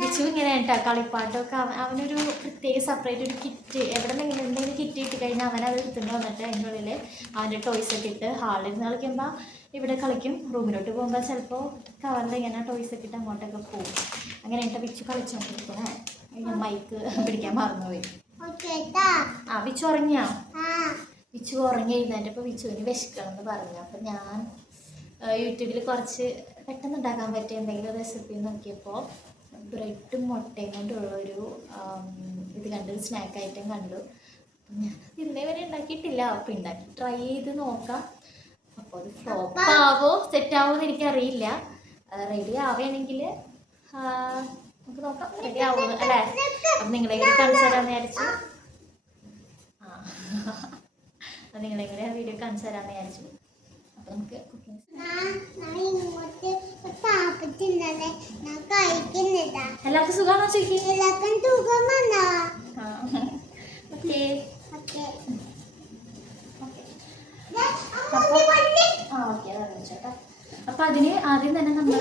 വിച്ചു ഇങ്ങനെ കേട്ടോ കളിപ്പാട്ടമൊക്കെ അവനൊരു പ്രത്യേക സെപ്പറേറ്റ് ഒരു കിറ്റ് എവിടെ നിന്ന് എന്തെങ്കിലും കിറ്റ് കിട്ടി കഴിഞ്ഞാൽ അവനത് എടുത്തുകൊണ്ട് വന്നിട്ട് അതിൻ്റെ ഉള്ളിൽ അവൻ്റെ ടോയ്സൊക്കെ ഇട്ട് ഹാളിൽ നിന്ന് കളിക്കുമ്പോൾ ഇവിടെ കളിക്കും. റൂമിലോട്ട് പോകുമ്പോൾ ചിലപ്പോൾ കവറിൽ ഇങ്ങനെ ടോയ്സൊക്കെ ഇട്ട് അങ്ങോട്ടൊക്കെ പോകും. അങ്ങനെ കേട്ടോ വിച്ചു കളിച്ചോണ്ടിരിക്കണേ. മൈക്ക് പിടിക്കാൻ മറന്നുപോയി. വിച്ചു ഉറങ്ങിയോ? വിച്ചു ഉറങ്ങി എഴുന്നേറ്റപ്പോൾ വിച്ചുവിന് വിശക്കണമെന്ന് പറഞ്ഞു. അപ്പം ഞാൻ യൂട്യൂബിൽ കുറച്ച് പെട്ടെന്ന് ഉണ്ടാക്കാൻ പറ്റിയ എന്തെങ്കിലും റെസിപ്പി നോക്കിയപ്പോൾ ബ്രെഡും മുട്ടയും കൊണ്ടുള്ളൊരു ഇത് കണ്ടു, സ്നാക്ക് ഐറ്റം കണ്ടു. ഞാൻ ഇന്നേ വരെ ഉണ്ടാക്കിയിട്ടില്ല. അപ്പോൾ ഉണ്ടാക്കി ട്രൈ ചെയ്ത് നോക്കാം. അപ്പോൾ അത് ഫ്ലോപ്പ് ആവോ സെറ്റ് ആവോ എന്ന് എനിക്കറിയില്ല. റെഡി ആവുകയാണെങ്കിൽ നമുക്ക് നോക്കാം റെഡി ആവുമോ അല്ലേ. അപ്പം നിങ്ങളെങ്ങനെ കാണിച്ചു തരാമെന്ന് വിചാരിച്ചു. അപ്പം നിങ്ങളെങ്ങനെ ആ വീഡിയോ കാണിച്ചു തരാമെന്ന് വിചാരിച്ചു. അപ്പം നമുക്ക് കുക്കിംഗ് എല്ലാവർക്കും സുഖമാണോ ചോദിക്കും? ഓക്കെ ചേട്ടാ. അപ്പം അതിന് ആദ്യം തന്നെ നമ്മൾ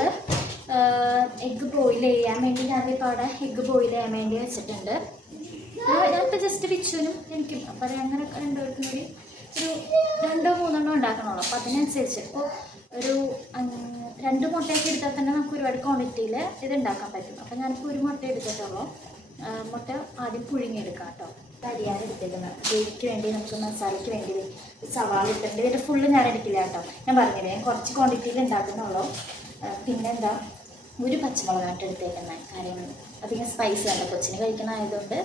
എഗ്ഗ് ബോയിൽ ചെയ്യാൻ വേണ്ടി ഞാനിപ്പോൾ അവിടെ എഗ്ഗ് ബോയിൽ ചെയ്യാൻ വേണ്ടി വെച്ചിട്ടുണ്ട്. ഞാനിപ്പോൾ ജസ്റ്റ് വിച്ചുവിനും എനിക്കും അപ്പം അത് അങ്ങനെ രണ്ടുപേർക്കും കൂടി ഒരു 2-3 ഉണ്ടാക്കണുള്ളൂ. അപ്പോൾ അതിനനുസരിച്ച് ഇപ്പോൾ ഒരു 2 മുട്ടയൊക്കെ എടുത്താൽ തന്നെ നമുക്ക് ഒരുപാട് ക്വാണ്ടിറ്റിയിൽ ഇത് ഉണ്ടാക്കാൻ പറ്റും. അപ്പോൾ ഞാനിപ്പോൾ 1 മുട്ട എടുത്തിട്ടുള്ളൂ. മുട്ട ആദ്യം പുഴുങ്ങിയെടുക്കാം കേട്ടോ. അരിയാണ് എടുത്തേക്കുന്നത്. ഗ്രേവിക്ക് വേണ്ടി നമുക്ക് മസാലയ്ക്ക് വേണ്ടി സവാള ഇട്ടിട്ടുണ്ട്. ഇതിൻ്റെ ഫുള്ള് ഞാൻ എടുക്കില്ല കേട്ടോ. ഞാൻ പറഞ്ഞില്ലേ ഞാൻ കുറച്ച് ക്വാണ്ടിറ്റിയിൽ ഉണ്ടാക്കുന്നുള്ളൂ. പിന്നെ എന്താ 1 പച്ചമുളകായിട്ട് എടുത്തേക്കുന്നത്. കാര്യം അധികം സ്പൈസ് വേണ്ട, കൊച്ചിന് കഴിക്കണമായതുകൊണ്ട്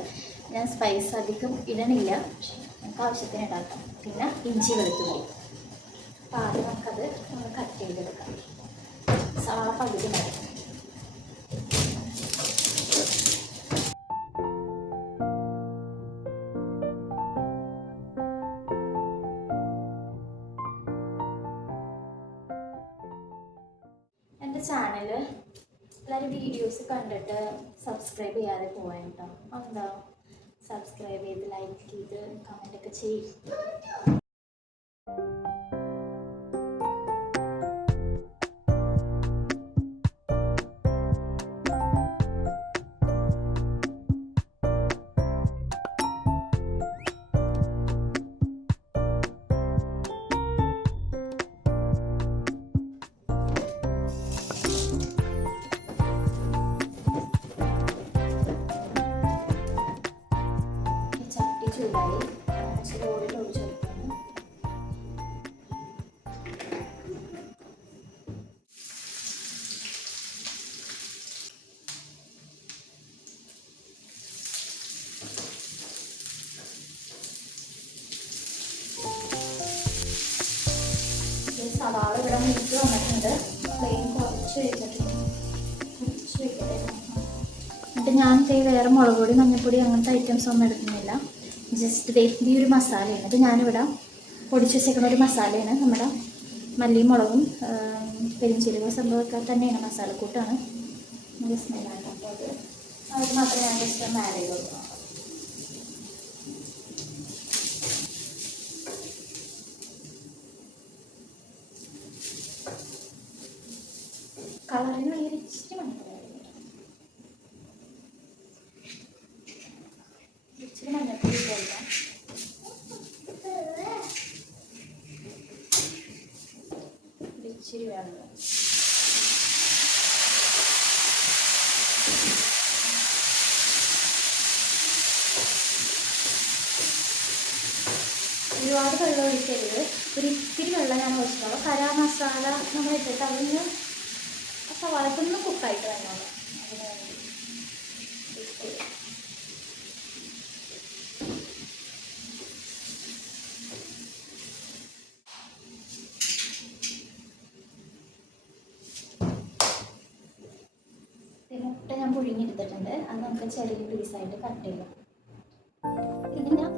ഞാൻ സ്പൈസ് അധികം ഇടണില്ല. പക്ഷേ നമുക്ക് ആവശ്യത്തിന് ഉണ്ടാക്കാം. പിന്നെ ഇഞ്ചി വെളുത്തുള്ളി. അപ്പോൾ ആദ്യം നമുക്കത് കട്ട് ചെയ്തെടുക്കാം. സവാള പകുതി മതി. എൻ്റെ ചാനൽ എല്ലാവരും വീഡിയോസ് കണ്ടിട്ട് സബ്സ്ക്രൈബ് ചെയ്യാതെ പോകാൻ കേട്ടോ. എന്താ സബ്സ്ക്രൈബ് ചെയ്ത് ലൈക്ക് ചെയ്ത് കമൻ്റൊക്കെ ചെയ്യും. ചൂടായി ഓയിൽ ഒഴിച്ചു കൊടുക്കുന്നു. സവാള ഇവിടെ മുറിച്ച് വന്നിട്ടുണ്ട്. ഫ്ലെയിം കുറച്ച് വെച്ചിട്ടുണ്ട്. കുറച്ച് വെക്കട്ടെ. എന്നിട്ട് ഞാൻ വേറെ മുളക് പൊടി മഞ്ഞൾപ്പൊടി അങ്ങനത്തെ ഐറ്റംസ് ഒന്നും എടുക്കുന്നില്ല. ജസ്റ്റ് ഈ ഒരു മസാലയാണ്. ഇത് ഞാനിവിടെ പൊടിച്ച് വെച്ചേക്കുന്ന ഒരു മസാലയാണ്. നമ്മുടെ മല്ലിയും മുളകും പെരിഞ്ചീരകവും സംഭവമൊക്കെ തന്നെയാണ് മസാലക്കൂട്ടാണ്. നല്ല സ്മെല്ലാണ്. അപ്പോൾ അത് മാത്രമേ ഞാൻ ജസ്റ്റ് ആഡ് ചെയ്ത് കൊടുക്കണം. കളറിന് ഭയങ്കര ഇഷ്ടമാണ്. ഇച്ചിരി മഞ്ഞപ്പൊടി കഴിക്കാം. ഇച്ചിരി വേണം. ഒരുപാട് വെള്ളം ഒഴിക്കരുത്. ഒരു ഇത്തിരി വെള്ളം ഞാൻ ഒഴിച്ചിട്ടുള്ളൂ. കരാ മസാല നമ്മൾ ഇട്ടിട്ട് അതിന് സവാളക്കൊന്ന് കുക്കായിട്ട് വന്നോളൂ. അതിന് വേണ്ടി മുട്ട ഞാൻ പുഴുങ്ങിയെടുത്തിട്ടുണ്ട്. അത് നമുക്ക് ചെറിയ പീസായിട്ട് കട്ട് ചെയ്യാം. ഇത് ഞാൻ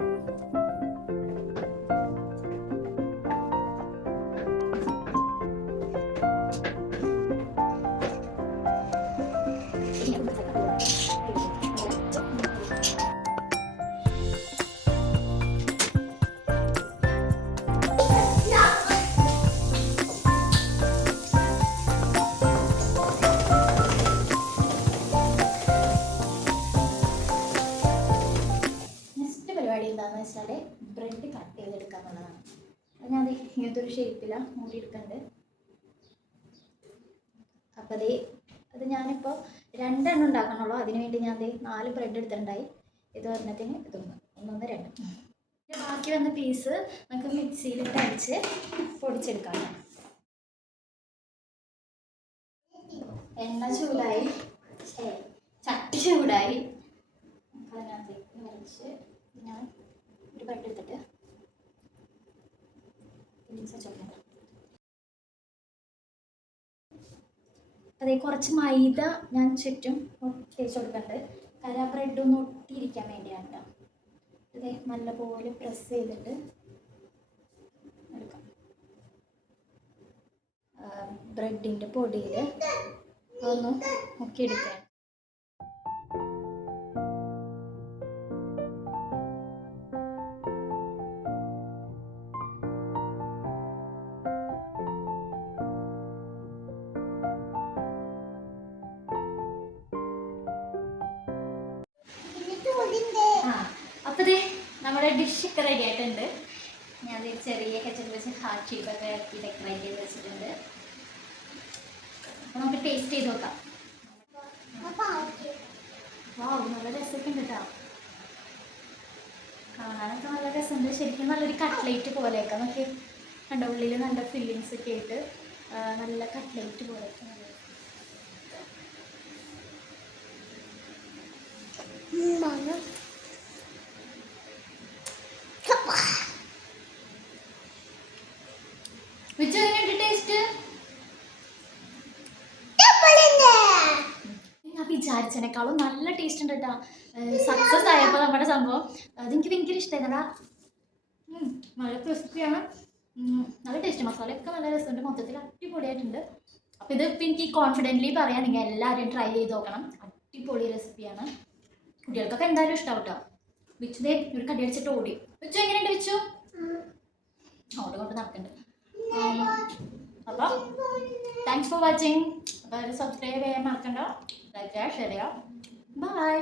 ബ്രെഡ് കട്ട് ചെയ്തെടുക്കുക എന്നുള്ളതാണ്. അത് ഞാൻ ഇങ്ങനത്തെ ഒരു ഷേപ്പിലാണ് മൂടിയെടുക്കുന്നുണ്ട്. അപ്പോൾ അത് ഞാനിപ്പോൾ 2 എണ്ണം ഉണ്ടാക്കണുള്ളൂ. അതിന് വേണ്ടി ഞാൻ 4 ബ്രെഡ് എടുത്തിട്ടുണ്ടായി. ഇത് പറഞ്ഞതിന് ഇതൊന്ന് 1 2. ബാക്കി വന്ന പീസ് നമുക്ക് മിക്സിയിലിട്ട് അടിച്ച് പൊടിച്ചെടുക്കാം. എണ്ണ ചൂടായി, ചട്ടി ചൂടായി. അതിനകത്തേക്ക് നിറച്ച് ഞാൻ ഒരു ബ്രെഡ് എടുത്തിട്ട് അതേ കുറച്ച് മൈദ ഞാൻ ചുറ്റും തേച്ച് കൊടുക്കുന്നുണ്ട്. കാരണം ആ ബ്രെഡ് ഒന്ന് ഒട്ടിയിരിക്കാൻ വേണ്ടിയാണ് കേട്ടോ. അതേ നല്ലപോലെ പ്രസ് ചെയ്തിട്ട് എടുക്കാം. ബ്രെഡിൻ്റെ പൊടിയിൽ ഒന്ന് മുക്കിയെടുക്കുകയാണ്. അപ്പോൾ നമ്മുടെ ഡിഷൊക്കെ റെഡി ആയിട്ടുണ്ട്. ഞാൻ ചെറിയ കച്ചപ്പ് വെച്ച് ഹാർട്ട് ഷേപ്പൊക്കെ ആക്കി ഡെക്കറേറ്റ് ചെയ്ത് വെച്ചിട്ടുണ്ട്. അപ്പോൾ നമുക്ക് ടേസ്റ്റ് ചെയ്ത് നോക്കാം. വാവ്, നല്ല രസമൊക്കെ ഉണ്ട് കേട്ടോ. കാണാനൊക്കെ നല്ല രസമുണ്ട്. ശരിക്കും നല്ലൊരു കട്ട്ലേറ്റ് പോലെയൊക്കെ നമുക്ക് കണ്ട, ഉള്ളിൽ നല്ല ഫില്ലിങ്സ് ഒക്കെ ആയിട്ട് നല്ല കട്ട്ലേറ്റ് പോലെയൊക്കെ. ടേസ്റ്റ് ഞാൻ വിചാരിച്ചതിനേക്കാളും നല്ല ടേസ്റ്റ് ഉണ്ട് കേട്ടോ. സക്സസ് ആയപ്പോൾ നമ്മുടെ സംഭവം അതെനിക്ക് ഭയങ്കര ഇഷ്ടമായിരുന്നടാ. നല്ല ക്രിസ്പിയാണ്, നല്ല ടേസ്റ്റ്. മസാലയൊക്കെ നല്ല രസമുണ്ട്. മൊത്തത്തിൽ അടിപൊളിയായിട്ടുണ്ട്. അപ്പോൾ ഇത് എനിക്ക് കോൺഫിഡൻ്റ്ലി പറയാം, നിങ്ങൾ എല്ലാവരും ട്രൈ ചെയ്ത് നോക്കണം. അടിപൊളി റെസിപ്പിയാണ്. കുട്ടികൾക്കൊക്കെ എന്തായാലും ഇഷ്ടമാവും കേട്ടോ. വിച്ചു ഒരു കടി അടിച്ചിട്ട് ഓടി. വിച്ചു എങ്ങനെയുണ്ട് വിച്ചു? അങ്ങോട്ട് കൊണ്ട് നടക്കുന്നുണ്ട്. അപ്പോൾ താങ്ക്സ് ഫോർ വാച്ചിങ്. അപ്പോൾ സബ്സ്ക്രൈബ് ചെയ്യാൻ മറക്കണ്ട. ലൈക്ക് ചെയ്യുക, ഷെയർ ചെയ്യുക. ബൈ.